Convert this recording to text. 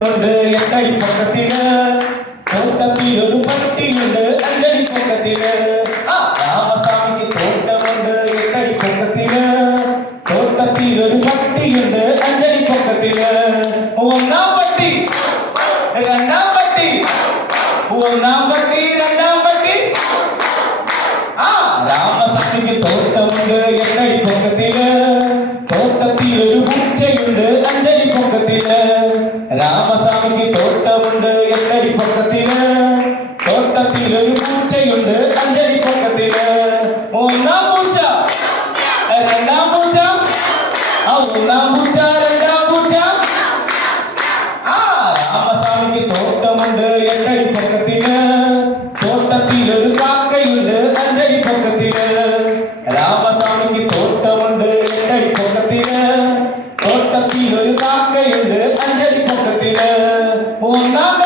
എട്ടടി പൊക്കത്തിന് തോട്ടത്തിൽ ഒരു പട്ടിയുണ്ട് അഞ്ചടി പൊക്കത്തിന് രാമസ്വാമിക്ക് തോട്ടമുണ്ട് എട്ടടി പൊക്കത്തിന് തോട്ടത്തിൽ ഒരു പട്ടിയുണ്ട് അഞ്ചടി പൊക്കത്തിന് ഒന്നാം പട്ടി രണ്ടാം പട്ടി ഒന്നാം പട്ടി രണ്ടാം പട്ടി രാമസ്വാമിക്ക് തോട്ടമുണ്ട് എട്ടടി പൊക്കത്തിന് തോട്ടത്തിൽ ഒരു പൂച്ചയുണ്ട് അഞ്ചടി പൊക്കത്തിന് രാമസ്വാമിക്ക് തോട്ടമുണ്ട് എട്ടടി പൊക്കത്തിന് തോട്ടത്തിൽ ഒരു പൂച്ചയുണ്ട് അഞ്ചടി പൊക്കത്തിന് ഒന്നാം പൂച്ച രണ്ടാം പൂച്ച ഒന്നാം പൂച്ച രണ്ടാം പൂച്ച രാമസ്വാമിക്ക് തോട്ടമുണ്ട് എട്ടടി പൊക്കത്തിന് തോട്ടത്തിൽ ഒരു കാക്കയുണ്ട് അഞ്ചടി പൊക്കത്തിന് രാമസ്വാമിക്ക് തോട്ടമുണ്ട് എട്ടടി പൊക്കത്തിന് തോട്ടത്തിൽ ഒരു കാക്കയുണ്ട് അഞ്ചടി പൊക്കത്തിന് ഒന്നാം